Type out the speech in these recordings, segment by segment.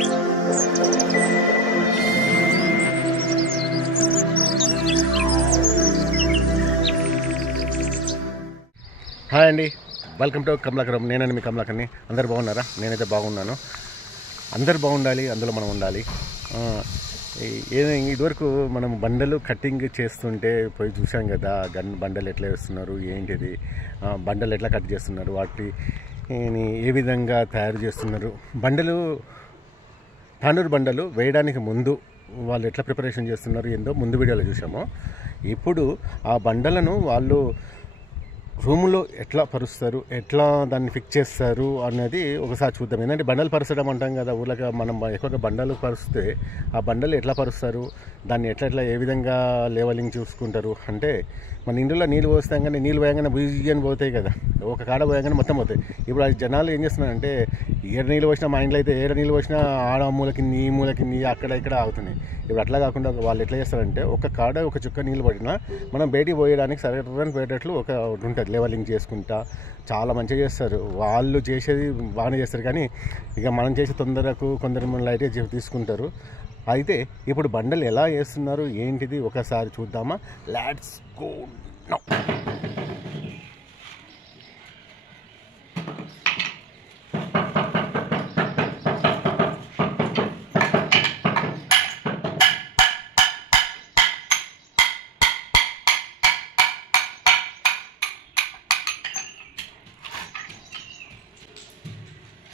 Hi అండి, welcome to Kamalakaram. నేనండి మీ కమలాకర్ని. అందరు బాగున్నారా? నేనైతే బాగున్నాను. అందరు బాగుండాలి, అందులో మనం ఉండాలి. ఇదివరకు మనం బండలు కటింగ్ చేస్తుంటే పోయి చూసాం కదా, బండలు ఎట్లా వేస్తున్నారు, ఏంటిది, బండలు ఎట్లా కట్ చేస్తున్నారు, వాటిని ఏ విధంగా తయారు చేస్తున్నారు. తాండూరు బండలు వేయడానికి ముందు వాళ్ళు ఎట్లా ప్రిపరేషన్ చేస్తున్నారు ఏందో ముందు వీడియోలో చూసాము. ఇప్పుడు ఆ బండలను వాళ్ళు రూములో ఎట్లా పరుస్తారు, ఎట్లా దాన్ని ఫిక్స్ చేస్తారు అనేది ఒకసారి చూద్దాం. ఏంటంటే బండలు పరచడం అంటాం కదా ఊళ్ళకి, మనం ఎక్కువగా బండలు పరుస్తే ఆ బండలు ఎట్లా పరుస్తారు, దాన్ని ఎట్లా ఏ విధంగా లెవెలింగ్ చూసుకుంటారు అంటే, మన ఇంట్లో నీళ్ళు పోస్తాం కానీ నీళ్ళు పోయంగానే బుయ్యని పోతాయి కదా, ఒక కాడ పోయంగానే మొత్తం పోతాయి. ఇప్పుడు ఆ జనాలు ఏం చేస్తున్నారంటే, ఏడు నీళ్ళు పోసినా, మా ఇంట్లో అయితే ఏడు నీళ్ళు పోసినా ఆడ మూలకి ఈ మూలకి అక్కడ ఇక్కడ ఆగుతున్నాయి. ఇప్పుడు అట్లా కాకుండా వాళ్ళు ఎట్లా చేస్తారంటే, ఒక కాడ ఒక చుక్క నీళ్ళు పడినా మనం బయటికి పోయడానికి సరైన పోయేటట్లు ఒక ఉంటుంది, లెవెలింగ్ చేసుకుంటా చాలా మంచిగా చేస్తారు. వాళ్ళు చేసేది బాగానే చేస్తారు, కానీ ఇక మనం చేసే తొందరకు కొందరు లైట్ తీసుకుంటారు. అయితే ఇప్పుడు బండలు ఎలా చేస్తున్నారు ఏంటిది ఒకసారి చూద్దామా? Let's go now.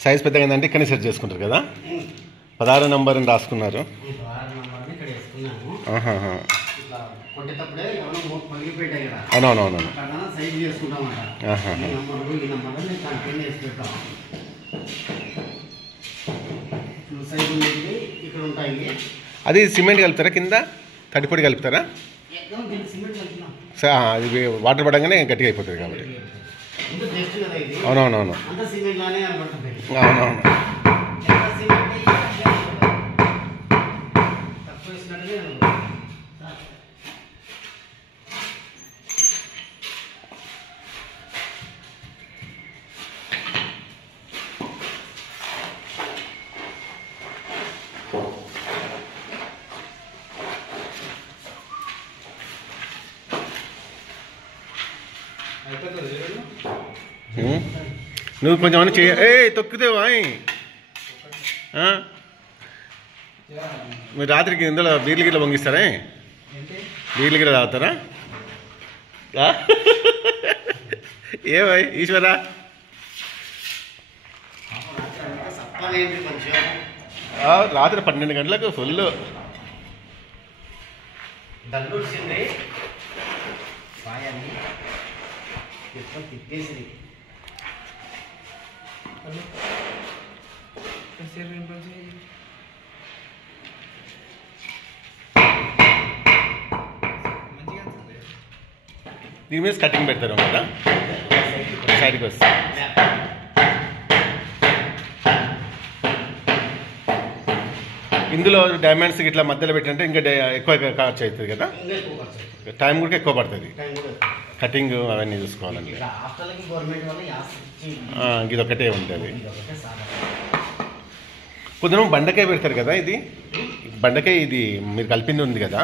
సైజ్ పెద్దగా ఏంటంటే ఇక్కడనే సెట్ చేసుకుంటారు కదా. 16 నంబర్ అని రాసుకున్నారు. అవునవునవును. అది సిమెంట్ కలుపుతారా, కింద తడిపొడి కలుపుతారా? అది వాటర్ పడంగానే గట్టిగా అయిపోతుంది కాబట్టి. అవునవునవును అవునవును. నువ్వు కొంచెం తొక్కుతావా? మీరు రాత్రికి ఇందులో బీర్లు గిట్ల పొంగిస్తారా? బీర్లు గిట్ల తాగుతారా? ఏమై ఈశ్వరా, రాత్రి 12 గంటలకు ఫుల్ దీని మీద కటింగ్ పెడతారు కదా, సైడ్కి వస్తుంది. ఇందులో డైమండ్స్ ఇట్లా మధ్యలో పెట్టినట్టే ఇంకా ఎక్కువ ఖర్చు అవుతుంది కదా, టైం కూడా ఎక్కువ పడుతుంది. కటింగ్ అవన్నీ చూసుకోవాలండి. ఇది ఒకటే ఉంటుంది. కొంచెం బండకాయ పెడతారు కదా, ఇది బండకాయ ఇది మీరు కలిపింది ఉంది కదా,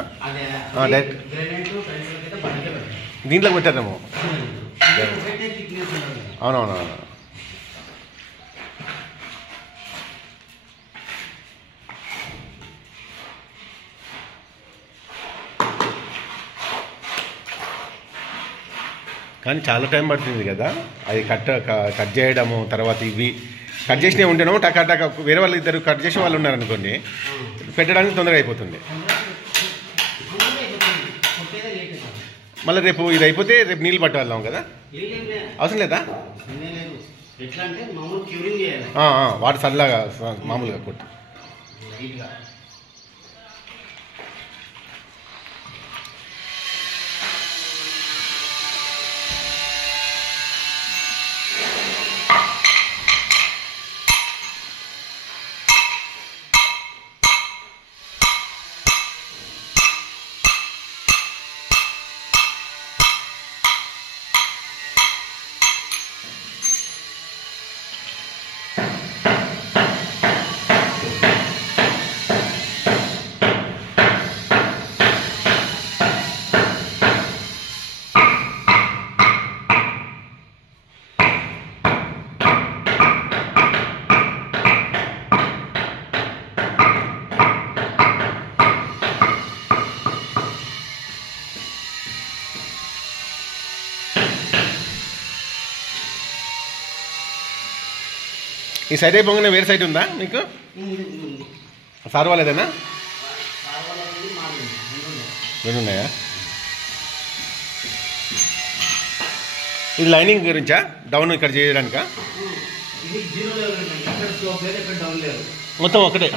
దీంట్లోకి పెట్టారేమో. అవునవునవును. కానీ చాలా టైం పడుతుంది కదా అది కట్ చేయడము. తర్వాత ఇవి కట్ చేసినవి ఉంటేనో టకా వేరే వాళ్ళు ఇద్దరు కట్ చేసే వాళ్ళు ఉన్నారనుకోండి, పెట్టడానికి తొందరగా అయిపోతుంది. మళ్ళీ రేపు ఇది అయిపోతే రేపు నీళ్ళు పట్టేవాళ్ళం కదా, అవసరం లేదా? వాటర్ చల్లగా మామూలుగా కొట్టి ఈ సైడ్ అయిపోగానే వేరే సైడ్ ఉందా మీకు? సార్ వాళ్ళేదేనా? రెండు ఉన్నాయా? ఇది లైనింగ్ గురించా డౌన్ ఇక్కడ చేయడానికా? మొత్తం ఒకటే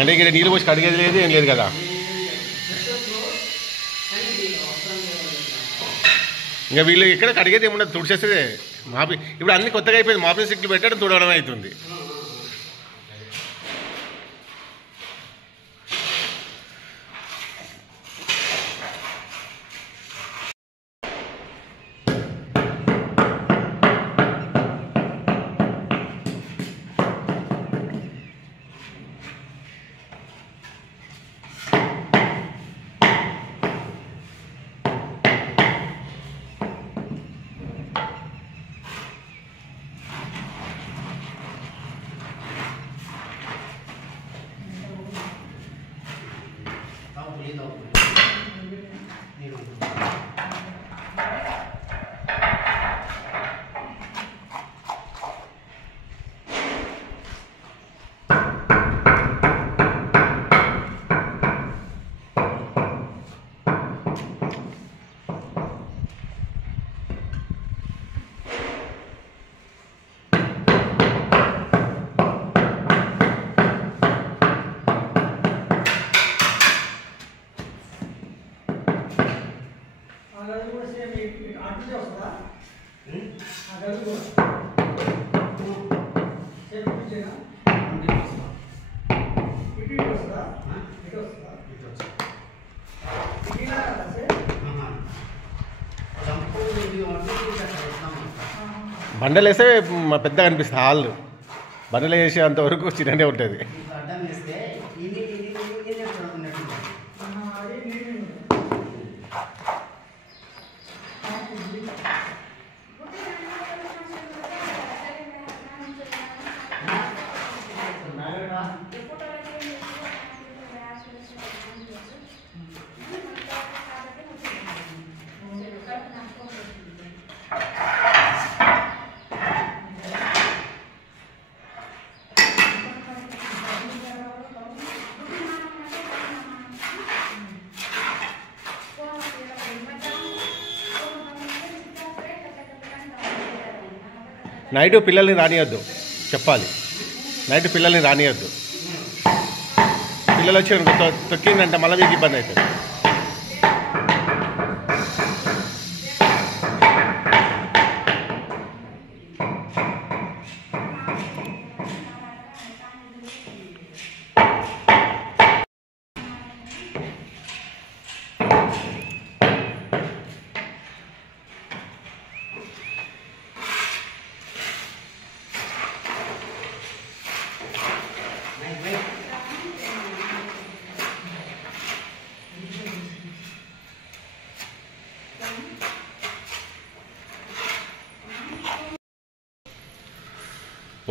అంటే ఇక్కడ నీళ్ళు పోసి కడిగేది లేదు ఏం లేదు కదా. ఇంకా వీళ్ళు ఇక్కడ కడిగేది ఏముండదు, తుడిచేస్తే మాపి. ఇప్పుడు అన్ని కొత్తగా అయిపోయింది, మాపి సిట్లు పెట్టడం తుడవడం అవుతుంది. బండలు వేస్తే పెద్దగా అనిపిస్తుంది హాల్. బండలు వేసే అంతవరకు చిన్ననే ఉంటుంది. నైట్ పిల్లల్ని రానియద్దు చెప్పాలి. నైట్ పిల్లల్ని రానియద్దు. పిల్లలు వచ్చి తొక్కిందంటే మళ్ళీ మీకు ఇబ్బంది అవుతుంది.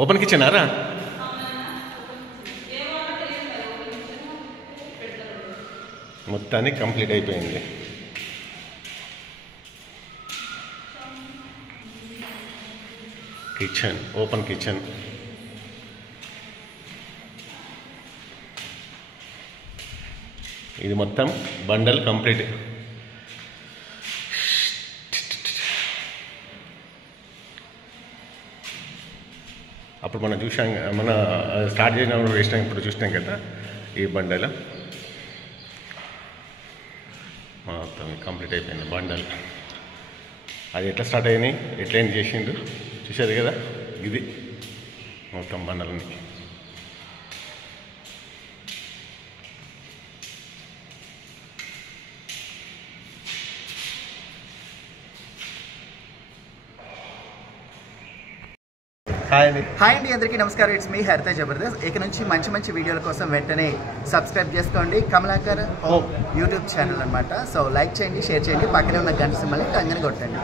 ఓపెన్ కిచెనారా? మొత్తానికి కంప్లీట్ అయిపోయింది. Kitchen, open kitchen. ఇది మొత్తం బండల్ కంప్లీట్. అప్పుడు మనం చూసాం, మన స్టార్ట్ చేసినప్పుడు వేసినాం, ఇప్పుడు చూసినాం కదా ఈ బండలు మొత్తం కంప్లీట్ అయిపోయింది. బండలు అది ఎట్లా స్టార్ట్ అయినాయి, ఎట్లా ఏం చేసిండు చూసారు కదా. ఇది మొత్తం బండలని. హాయ్ అండి, అందరికీ నమస్కారం. ఇట్స్ మీ హరిత జబర్దస్త్. ఇక నుంచి మంచి మంచి వీడియోల కోసం వెంటనే సబ్స్క్రైబ్ చేసుకోండి కమలాకర్ యూట్యూబ్ ఛానల్ అనమాట. సో లైక్ చేయండి, షేర్ చేయండి, పక్కనే ఉన్న గంట సింబల్ని టంగని కొట్టండి.